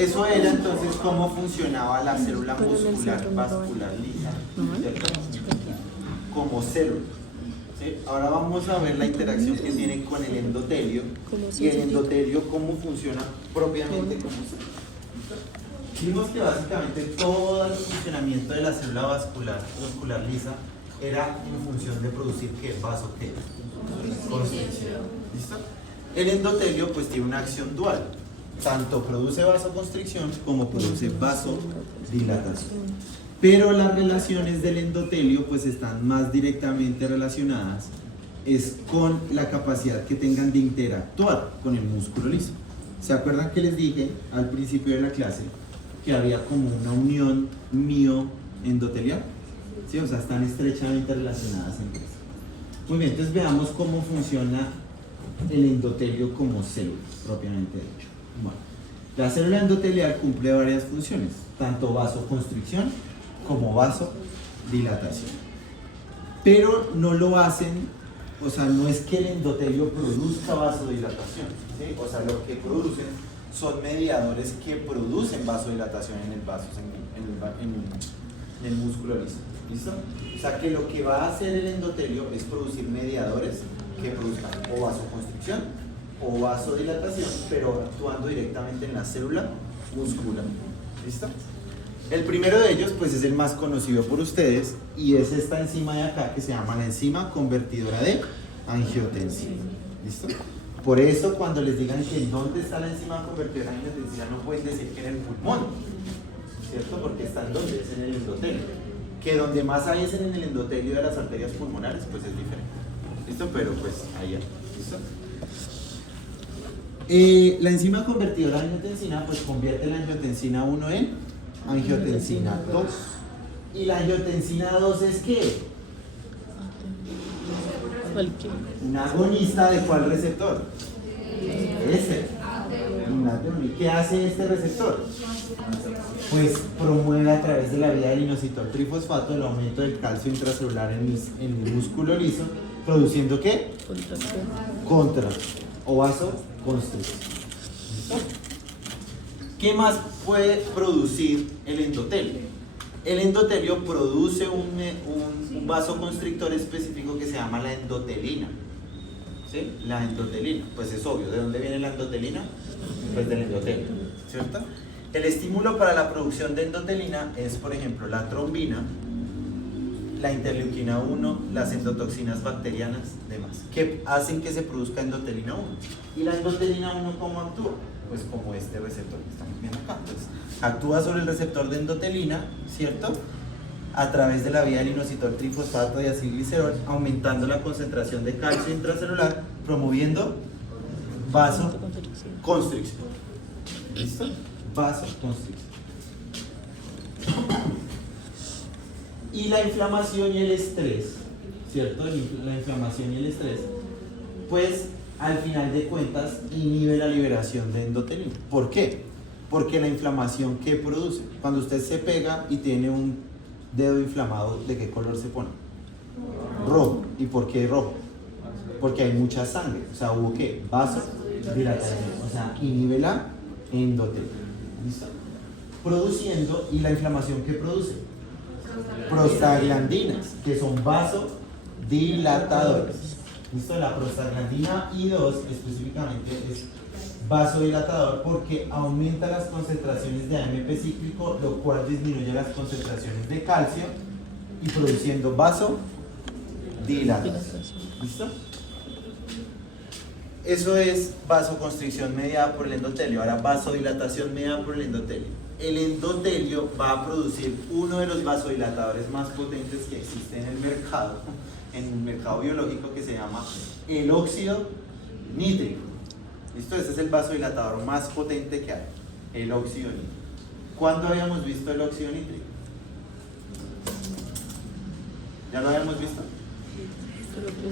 Eso era entonces cómo funcionaba la célula muscular vascular lisa, ¿cierto? Como célula. ¿Sí? Ahora vamos a ver la interacción que tiene con el endotelio y el endotelio cómo funciona propiamente como célula. Vimos que básicamente todo el funcionamiento de la célula muscular lisa era en función de producir ¿qué? Vaso, ¿qué? Constricción. ¿Listo? El endotelio pues tiene una acción dual. Tanto produce vasoconstricción como produce vasodilatación. Pero las relaciones del endotelio pues están más directamente relacionadas es con la capacidad que tengan de interactuar con el músculo liso. ¿Se acuerdan que les dije al principio de la clase que había como una unión mioendotelial? ¿Sí? O sea, están estrechamente relacionadas entre sí. Muy bien, entonces veamos cómo funciona el endotelio como célula, propiamente dicho. Bueno, la célula endotelial cumple varias funciones, tanto vasoconstricción como vasodilatación. Pero no lo hacen, o sea, no es que el endotelio produzca vasodilatación, ¿sí? O sea, lo que producen son mediadores que producen vasodilatación en el vaso, en el músculo liso. ¿Listo? O sea, que lo que va a hacer el endotelio es producir mediadores que produzcan o vasoconstricción o vasodilatación, pero actuando directamente en la célula muscular. ¿Listo? El primero de ellos, pues, es el más conocido por ustedes y es esta enzima de acá que se llama la enzima convertidora de angiotensina. ¿Listo? Por eso, cuando les digan que dónde está la enzima convertidora de angiotensina, no pueden decir que en el pulmón, ¿cierto? Porque está en dónde, es en el endotelio. Que donde más hay es en el endotelio de las arterias pulmonares, pues es diferente. ¿Listo? Pero pues allá. ¿Listo? La enzima convertidora de angiotensina pues convierte la angiotensina 1 en angiotensina 2. ¿Y la angiotensina 2 es qué? Un agonista de cuál receptor? Ese. ¿Y qué hace este receptor? Pues promueve a través de la vía del inositol trifosfato el aumento del calcio intracelular en el músculo liso, produciendo ¿qué? Contracción o vasoconstricción. ¿Qué más puede producir el endotelio? El endotelio produce un vasoconstrictor específico que se llama la endotelina. ¿Sí? La endotelina, pues es obvio, ¿de dónde viene la endotelina? Pues del endotelio, ¿cierto? El estímulo para la producción de endotelina es, por ejemplo, la trombina, la interleuquina 1, las endotoxinas bacterianas, demás, que hacen que se produzca endotelina 1. ¿Y la endotelina 1 cómo actúa? Pues como este receptor que estamos viendo acá. Entonces, actúa sobre el receptor de endotelina, ¿cierto? A través de la vía del inositol trifosfato y acilglicerol, aumentando la concentración de calcio intracelular, promoviendo vasoconstricción. ¿Listo? Vasoconstricción. Y la inflamación y el estrés, ¿cierto? La inflamación y el estrés, pues al final de cuentas inhibe la liberación de endotelina. ¿Por qué? Porque la inflamación, ¿qué produce? Cuando usted se pega y tiene un dedo inflamado, ¿de qué color se pone? Rojo. ¿Y por qué rojo? Porque hay mucha sangre. O sea, ¿hubo qué? Vasodilatación. O sea, inhibe la endotelina. ¿Listo? Produciendo, ¿y la inflamación qué produce? Prostaglandinas, que son vasodilatadores. ¿Listo? La prostaglandina I2 específicamente es vasodilatador porque aumenta las concentraciones de AMP cíclico, lo cual disminuye las concentraciones de calcio y produciendo vasodilatación. ¿Listo? Eso es vasoconstricción mediada por el endotelio. Ahora, vasodilatación mediada por el endotelio. El endotelio va a producir uno de los vasodilatadores más potentes que existe en el mercado biológico, que se llama el óxido nítrico. ¿Listo? Este es el vasodilatador más potente que hay, el óxido nítrico. ¿Cuándo habíamos visto el óxido nítrico? ¿Ya lo habíamos visto?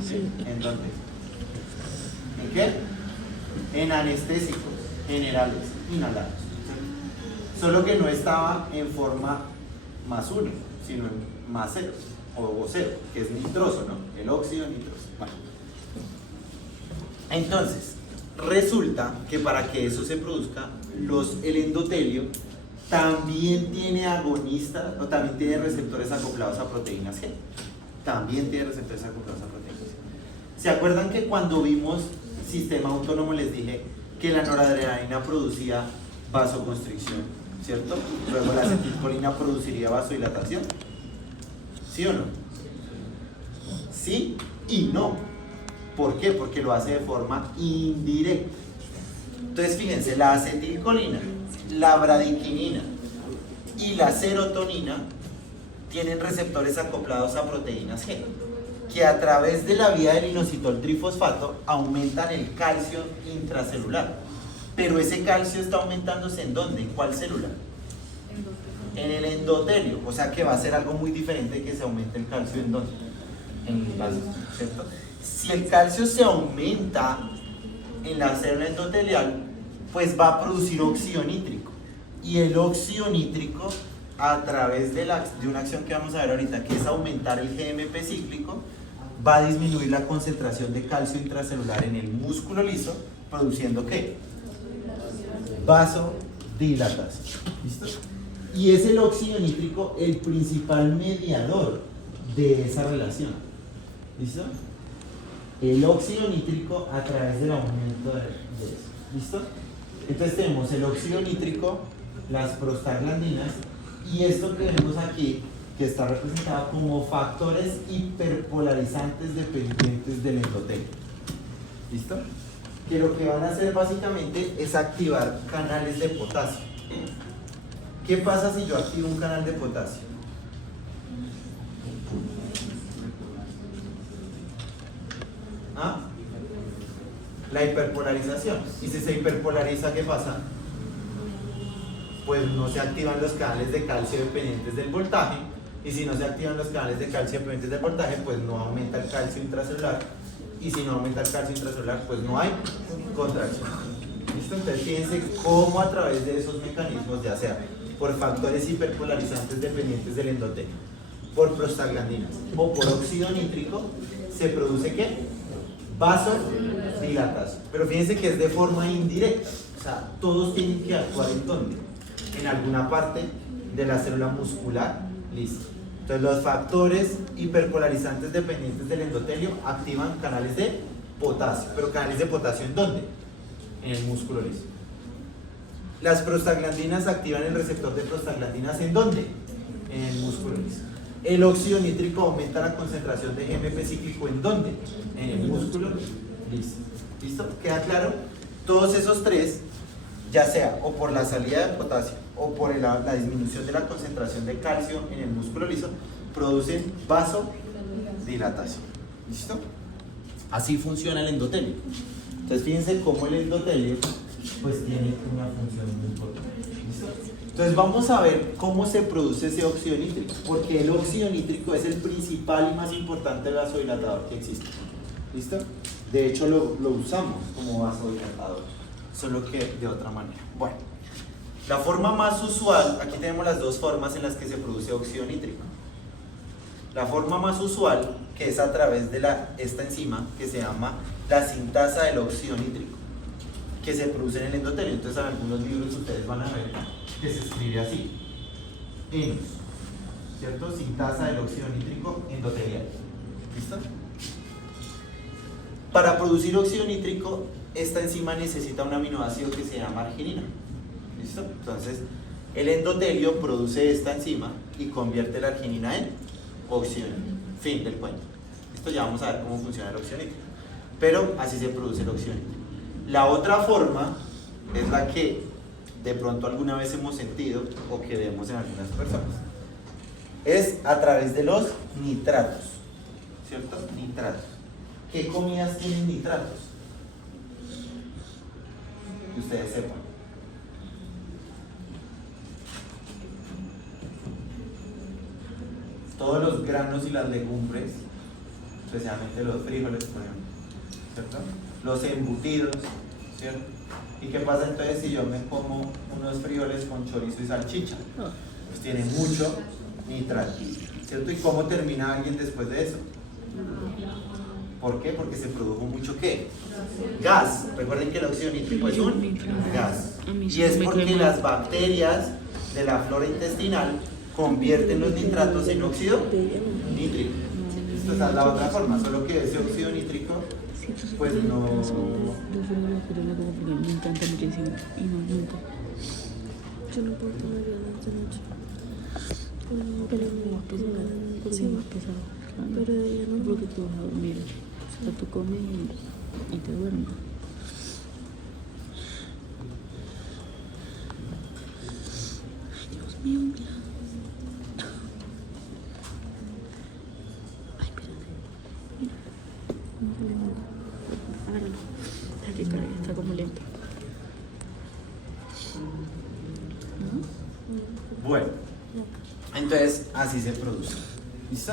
¿Sí? ¿En dónde? ¿En qué? En anestésicos generales, inhalados. Solo que no estaba en forma +1, sino en +0 o 0, que es nitroso, ¿no? El óxido nitroso. Bueno. Entonces, resulta que para que eso se produzca, el endotelio también tiene agonistas o también tiene receptores acoplados a proteínas G. También tiene receptores acoplados a proteínas G. ¿Se acuerdan que cuando vimos sistema autónomo les dije que la noradrenalina producía vasoconstricción, ¿cierto? Luego la acetilcolina produciría vasodilatación? ¿Sí o no? Sí y no. ¿Por qué? Porque lo hace de forma indirecta. Entonces fíjense, la acetilcolina, la bradiquinina y la serotonina tienen receptores acoplados a proteínas G, que a través de la vía del inositol trifosfato aumentan el calcio intracelular. Pero ese calcio está aumentándose ¿en dónde? ¿En cuál célula? En el endotelio. O sea que va a ser algo muy diferente que se aumente el calcio ¿en dónde? En los vasos, ¿cierto? Si el calcio se aumenta en la célula endotelial, pues va a producir óxido nítrico. Y el óxido nítrico, a través de una acción que vamos a ver ahorita, que es aumentar el GMP cíclico, va a disminuir la concentración de calcio intracelular en el músculo liso, produciendo ¿qué? Vasodilatación. ¿Listo? Y es el óxido nítrico el principal mediador de esa relación. ¿Listo? El óxido nítrico a través del aumento de eso. ¿Listo? Entonces tenemos el óxido nítrico, las prostaglandinas y esto que vemos aquí, que está representado como factores hiperpolarizantes dependientes del endotelio. ¿Listo? Que lo que van a hacer básicamente es activar canales de potasio. ¿Qué pasa si yo activo un canal de potasio? ¿Ah? La hiperpolarización. Y si se hiperpolariza, ¿qué pasa? Pues no se activan los canales de calcio dependientes del voltaje. Y si no se activan los canales de calcio dependientes del voltaje, pues no aumenta el calcio intracelular. Y si no aumenta el calcio intracelular, pues no hay contracción. ¿Listo? Entonces fíjense cómo a través de esos mecanismos, ya sea por factores hiperpolarizantes dependientes del endotelio, por prostaglandinas o por óxido nítrico, se produce ¿qué? Vasodilatación. Pero fíjense que es de forma indirecta. O sea, todos tienen que actuar ¿en dónde? En alguna parte de la célula muscular lisa. Entonces los factores hiperpolarizantes dependientes del endotelio activan canales de potasio. ¿Pero canales de potasio en dónde? En el músculo liso. Las prostaglandinas activan el receptor de prostaglandinas ¿en dónde? En el músculo liso. El óxido nítrico aumenta la concentración de GMP cíclico ¿en dónde? En el músculo liso. ¿Listo? ¿Queda claro? Todos esos tres, ya sea o por la salida de potasio o por la disminución de la concentración de calcio en el músculo liso, producen vasodilatación. ¿Listo? Así funciona el endotelio. Entonces fíjense cómo el endotelio pues tiene una función muy importante. ¿Listo? Entonces vamos a ver cómo se produce ese óxido nítrico, porque el óxido nítrico es el principal y más importante vasodilatador que existe. ¿Listo? De hecho lo usamos como vasodilatador, solo que de otra manera. Bueno, la forma más usual, aquí tenemos las dos formas en las que se produce óxido nítrico. La forma más usual, que es a través de esta enzima que se llama la sintasa del óxido nítrico, que se produce en el endotelio. Entonces en algunos libros ustedes van a ver que se escribe así, ENOS, ¿cierto? Sintasa del óxido nítrico endotelial. ¿Listo? Para producir óxido nítrico, esta enzima necesita un aminoácido que se llama arginina. ¿Listo? Entonces, el endotelio produce esta enzima y convierte la arginina en óxido nítrico. Fin del cuento. Esto ya vamos a ver cómo funciona el óxido nítrico. Pero así se produce el óxido nítrico. La otra forma es la que de pronto alguna vez hemos sentido o que vemos en algunas personas. Es a través de los nitratos. ¿Cierto? Nitratos. ¿Qué comidas tienen nitratos? Que ustedes sepan. Todos los granos y las legumbres, especialmente los frijoles, por ejemplo, ¿cierto? Los embutidos, ¿cierto? ¿Y qué pasa entonces si yo me como unos frijoles con chorizo y salchicha? Pues tiene mucho nitrato, ¿cierto? ¿Y cómo termina alguien después de eso? ¿Por qué? Porque se produjo mucho ¿qué? Gas. Recuerden que el óxido nítrico es un gas. Y es porque las bacterias de la flora intestinal convierten los nitratos en óxido nítrico. Esto es la otra forma, solo que ese óxido nítrico pues no... Me encanta muchísimo y no, nunca. Yo no puedo comer bien esta noche. Pero más pesado, porque es más pesado. Claro. Pero de día no. Porque tú vas a dormir. O sea, tú comes y te duermes. Ay, Dios mío, mira. Ay, espérate. Mira. No se le manda. Agárralo. Aquí está como lento. ¿No? Bueno, entonces así se produce. ¿Listo?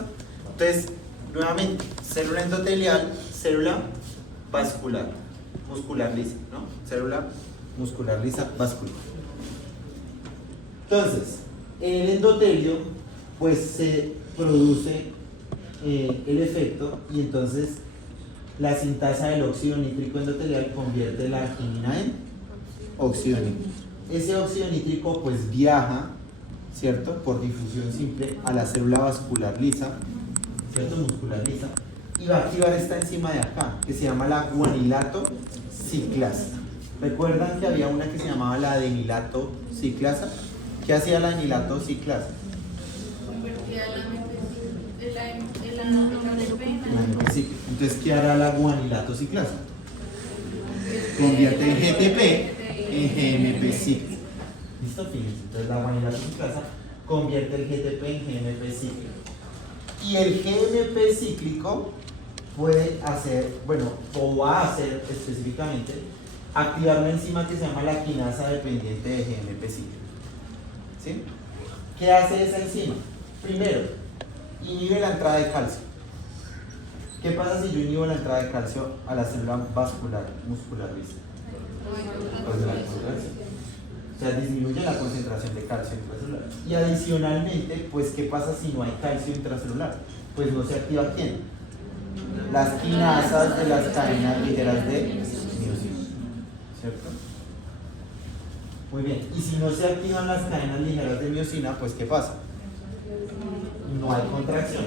Entonces, nuevamente, célula endotelial, célula vascular, muscular lisa, ¿no? Célula muscular lisa vascular. Entonces, en el endotelio, pues se produce el efecto y entonces la sintasa del óxido nítrico endotelial convierte la arginina en óxido nítrico. Ese óxido nítrico pues viaja, ¿cierto? Por difusión simple a la célula vascular lisa, ¿cierto? Muscular lisa, y va a activar esta enzima de acá, que se llama la guanilato ciclasa. ¿Recuerdan que había una que se llamaba la adenilato ciclasa? ¿Qué hacía la adenilato ciclasa? Entonces, ¿qué hará la guanilato ciclasa? Convierte el GTP en GMP cíclico. ¿Listo? Fíjense. Entonces, la guanilato ciclasa convierte el GTP en GMP cíclico. Y el GMP cíclico puede hacer, bueno, o va a hacer específicamente, activar una enzima que se llama la quinasa dependiente de GMP cíclico. ¿Sí? ¿Qué hace esa enzima? Primero, inhibe la entrada de calcio. ¿Qué pasa si yo inhibo la entrada de calcio a la célula vascular muscular lisa? Pues la concentración. O sea, disminuye la concentración de calcio intracelular. Y adicionalmente, pues, ¿qué pasa si no hay calcio intracelular? Pues no se activa ¿quién? Las quinasas de las cadenas ligeras de miosina. ¿Cierto? Muy bien. Y si no se activan las cadenas ligeras de miosina, pues, ¿qué pasa? No hay contracción.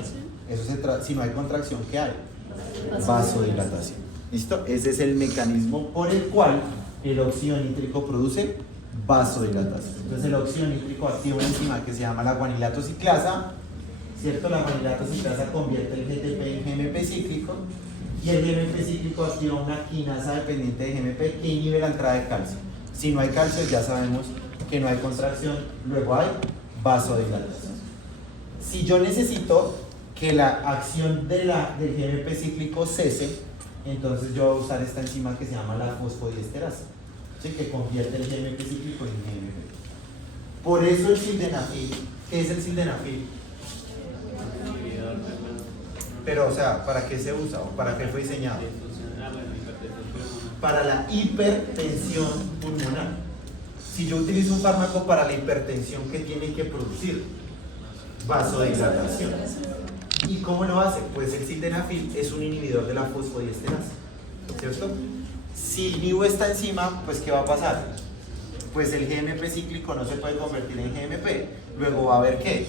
Si no hay contracción, ¿qué hay? Vasodilatación. ¿Listo? Ese es el mecanismo por el cual el óxido nítrico produce vasodilatación. Entonces el óxido nítrico activa una enzima que se llama la guanilato ciclasa, ¿cierto? La guanilato ciclasa convierte el GTP en GMP cíclico y el GMP cíclico activa una quinasa dependiente de GMP que inhibe la entrada de calcio. Si no hay calcio, ya sabemos que no hay contracción, luego hay vasodilatación. Si yo necesito que la acción del GMP cíclico cese, entonces yo voy a usar esta enzima que se llama la fosfodiesterasa, ¿sí? Que convierte el GMP cíclico en GMP. Por eso el sildenafil, ¿qué es el sildenafil? Pero, o sea, ¿para qué se usa o para qué fue diseñado? Para la hipertensión pulmonar. Si yo utilizo un fármaco para la hipertensión, ¿qué tiene que producir? Vasodilatación. ¿Y cómo lo hace? Pues el sildenafil es un inhibidor de la fosfodiesterasa, ¿cierto? Si inhibo esta enzima, pues ¿qué va a pasar? Pues el GMP cíclico no se puede convertir en GMP, luego va a haber ¿qué?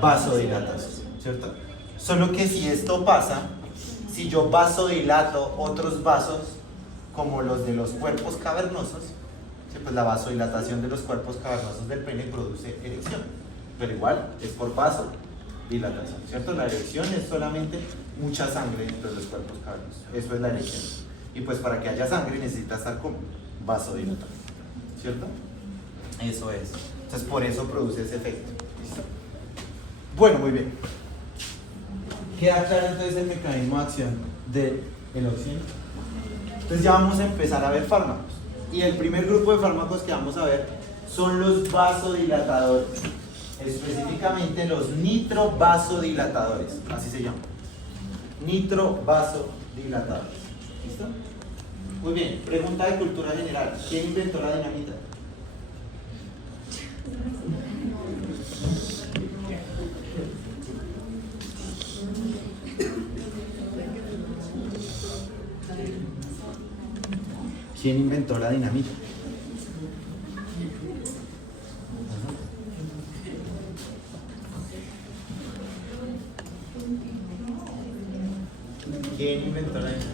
Vasodilatación, ¿cierto? Solo que si esto pasa, si yo vasodilato otros vasos, como los de los cuerpos cavernosos, ¿sí? Pues la vasodilatación de los cuerpos cavernosos del pene produce erección, pero igual es por vasodilatación, ¿cierto? La erección es solamente mucha sangre dentro de los cuerpos cavernosos, eso es la erección. Y pues para que haya sangre necesita estar como vasodilatado, ¿cierto? Eso es. Entonces por eso produce ese efecto. ¿Listo? Bueno, muy bien. ¿Queda claro entonces el mecanismo de acción del óxido? Entonces ya vamos a empezar a ver fármacos. Y el primer grupo de fármacos que vamos a ver son los vasodilatadores. Específicamente los nitrovasodilatadores. Así se llaman. Nitrovasodilatadores. ¿Listo? Muy bien, pregunta de cultura general. ¿Quién inventó la dinamita? ¿Quién inventó la dinamita? ¿Quién inventó la dinamita?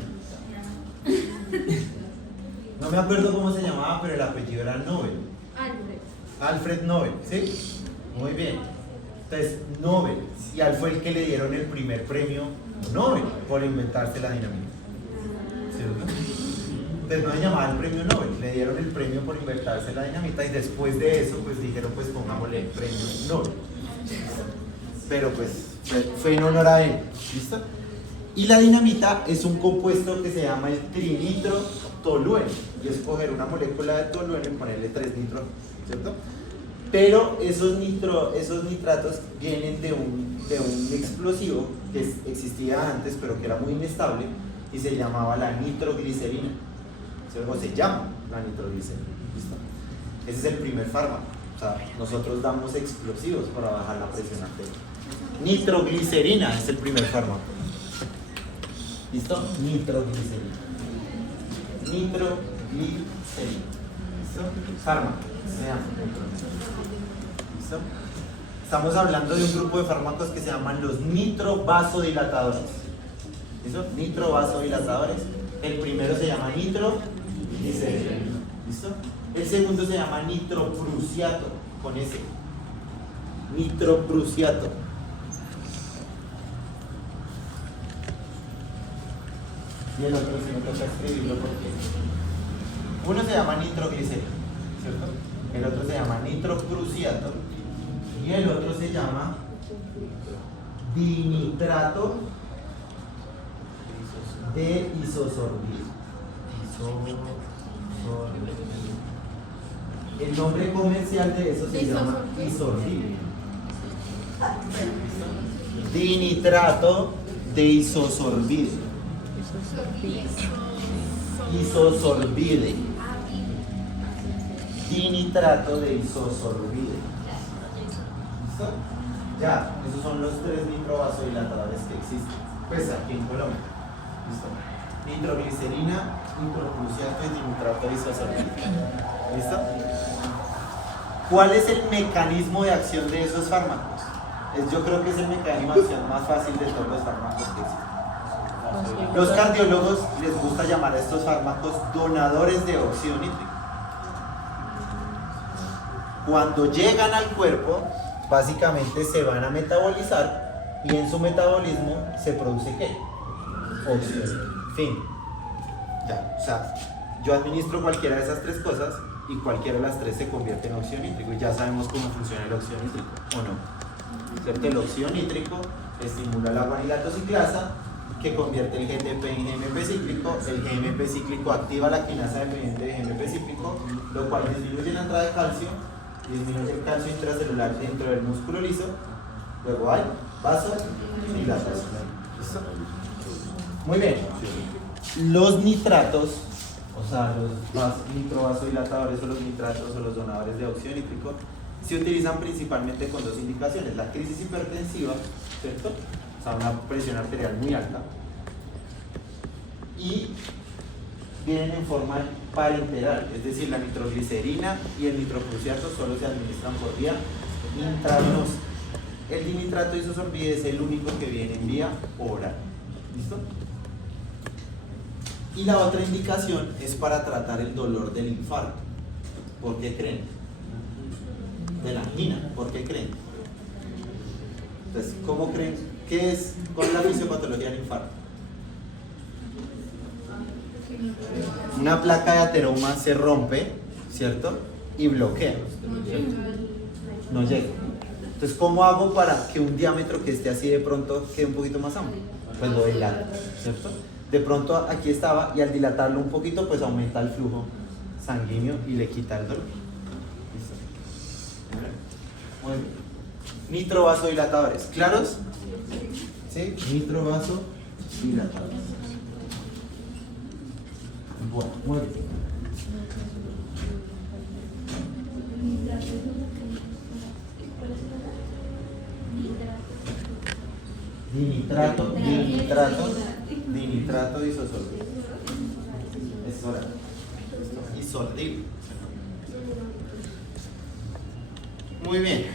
No me acuerdo cómo se llamaba, pero el apellido era Nobel. Alfred Nobel, ¿sí? Muy bien. Entonces, Nobel, y él fue el que le dieron el primer premio Nobel por inventarse la dinamita. ¿Cierto? Entonces no se llamaba el premio Nobel, le dieron el premio por inventarse la dinamita y después de eso, pues dijeron, pues pongámosle el premio Nobel. Pero pues fue en honor a él. ¿Listo? Y la dinamita es un compuesto que se llama el trinitrotolueno. Y es coger una molécula de tolueno y ponerle 3 nitro, ¿cierto? Pero esos nitratos vienen de un explosivo que existía antes, pero que era muy inestable y se llamaba la nitroglicerina. O se llama la nitroglicerina. ¿Listo? Ese es el primer fármaco. O sea, nosotros damos explosivos para bajar la presión arterial. Nitroglicerina es el primer fármaco. ¿Listo? Nitroglicerina. Nitroglicerina. ¿Listo? Fármaco. ¿Listo? Estamos hablando de un grupo de fármacos que se llaman los nitrovasodilatadores. ¿Listo? Nitrovasodilatadores. El primero se llama nitroglicerina. ¿Listo? El segundo se llama nitroprusiato, con S. Nitroprusiato. Y el otro se me toca escribirlo porque uno se llama nitroglicerina, ¿cierto? El otro se llama nitroprusiato y el otro se llama dinitrato de isosorbida. El nombre comercial de eso se llama isosorbida. Dinitrato de isosorbida. Isosorbide. Dinitrato de isosorbide. ¿Listo? Ya, esos son los 3 nitrovasodilatadores que existen. Pues aquí en Colombia. ¿Listo? Nitroglicerina, nitroprusiato y dinitrato de isosorbide. ¿Listo? ¿Cuál es el mecanismo de acción de esos fármacos? Yo creo que es el mecanismo de acción más fácil de todos los fármacos que existen. Los cardiólogos les gusta llamar a estos fármacos donadores de óxido nítrico. Cuando llegan al cuerpo, básicamente se van a metabolizar y en su metabolismo se produce ¿qué? Óxido nítrico. Fin. Ya, o sea, yo administro cualquiera de esas 3 cosas y cualquiera de las 3 se convierte en óxido nítrico y ya sabemos cómo funciona el óxido nítrico, ¿o no? ¿Cierto? El óxido nítrico estimula la guanilato ciclasa que convierte el GTP en GMP cíclico. El GMP cíclico activa la quinasa dependiente de GMP cíclico, lo cual disminuye la entrada de calcio, disminuye el calcio intracelular dentro del músculo liso. Luego hay vasodilatación. ¿Listo? Muy bien. Los nitratos, o sea, los nitrovasodilatadores o los nitratos o los donadores de óxido nítrico, se utilizan principalmente con 2 indicaciones: la crisis hipertensiva, ¿cierto? O sea, una presión arterial muy alta, y vienen en forma parenteral, es decir, la nitroglicerina y el nitroprusiato solo se administran por vía intravenosa. El dinitrato de isosorbida es el único que viene en vía oral. ¿Listo? Y la otra indicación es para tratar el dolor del infarto. ¿Por qué creen? De la angina. ¿Por qué creen? Entonces, ¿cómo creen? ¿Qué es con la fisiopatología del infarto? Una placa de ateroma se rompe, ¿cierto? Y bloquea, ¿cierto? No llega. Entonces, ¿cómo hago para que un diámetro que esté así de pronto quede un poquito más amplio? Pues lo dilato, ¿cierto? De pronto aquí estaba y al dilatarlo un poquito, pues aumenta el flujo sanguíneo y le quita el dolor. ¿Listo? Muy bien. Nitrovasodilatadores, ¿claros? ¿Sí? Nitrovasodilatadores. Bueno, muy bien. Dinitrato de isosorbida. Es hora. insoluble. Muy bien.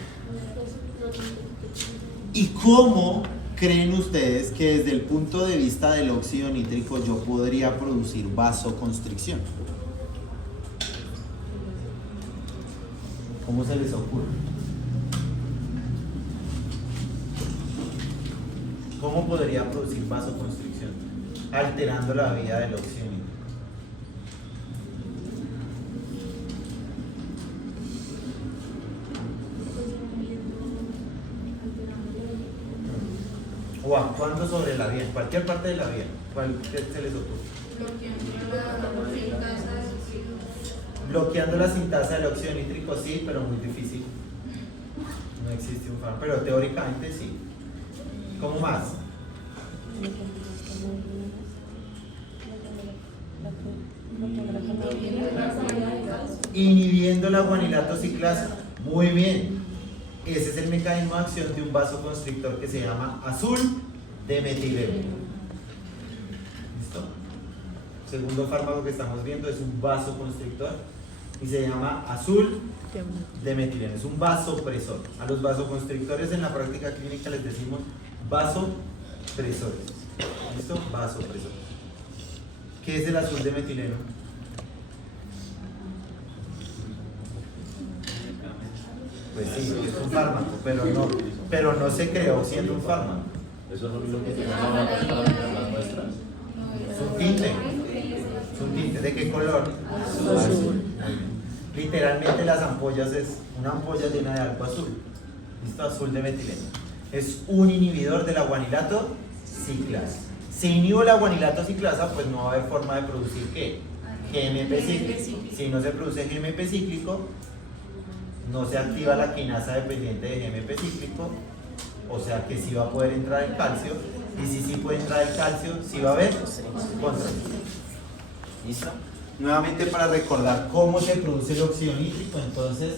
¿Y cómo creen ustedes que desde el punto de vista del óxido nítrico yo podría producir vasoconstricción? ¿Cómo se les ocurre? ¿Cómo podría producir vasoconstricción? Alterando la vía del óxido nítrico. O actuando sobre la vía, en cualquier parte de la vía. ¿Cuál se les ocurre? Bloqueando la sintasa del óxido nítrico, sí, pero muy difícil. No existe un fármaco, pero teóricamente sí. ¿Cómo más? Inhibiendo la guanilato ciclasa. Muy bien. Ese es el mecanismo de acción de un vasoconstrictor que se llama azul de metileno. ¿Listo? Segundo fármaco que estamos viendo es un vasoconstrictor y se llama azul de metileno. Es un vasopresor. A los vasoconstrictores en la práctica clínica les decimos vasopresores. ¿Listo? Vasopresor. ¿Qué es el azul de metileno? Pues sí, es un fármaco, pero no se creó siendo un fármaco. Eso no es lo que tenemos para mirar las muestras. Es un tinte. Es un tinte. ¿De qué color? Azul. Literalmente las ampollas es una ampolla llena de algo azul. ¿Listo? Azul de metileno. Es un inhibidor de la guanilato ciclasa. Si inhibo la guanilato ciclasa, pues no va a haber forma de producir ¿qué? GMP cíclico. Si no se produce GMP cíclico, no se activa la quinasa dependiente de GMP cíclico, o sea que sí va a poder entrar el calcio, y si sí puede entrar el calcio, sí va a haber contracción. ¿Listo? Nuevamente para recordar cómo se produce el óxido nítrico, entonces,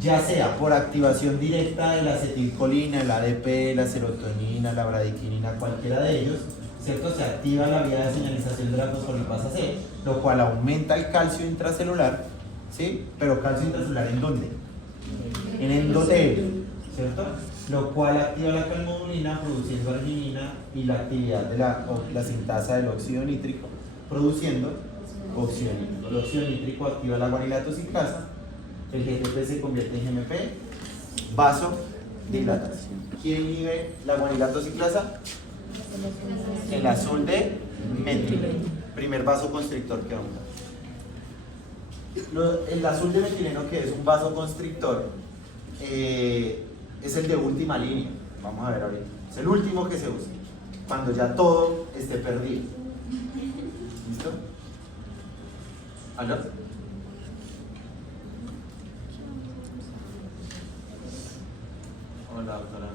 ya sea por activación directa de la acetilcolina, el ADP, la serotonina, la bradiquinina, cualquiera de ellos, ¿cierto? Se activa la vía de señalización de la fosfolipasa C, lo cual aumenta el calcio intracelular, ¿sí? Pero calcio intracelular ¿en dónde? En endotelio, ¿cierto? Lo cual activa la calmodulina produciendo arginina y la actividad de la sintasa del óxido nítrico produciendo óxido nítrico. El óxido nítrico activa la guanilato ciclasa, el GTP se convierte en GMP, vasodilatación. ¿Quién inhibe la guanilato ciclasa? El azul de metileno. Primer vasoconstrictor que vamos a ver. El azul de metileno, que es un vasoconstrictor, es el de última línea. Vamos a ver ahorita. Es el último que se usa cuando ya todo esté perdido. ¿Listo? ¿Aló? Hola, doctora.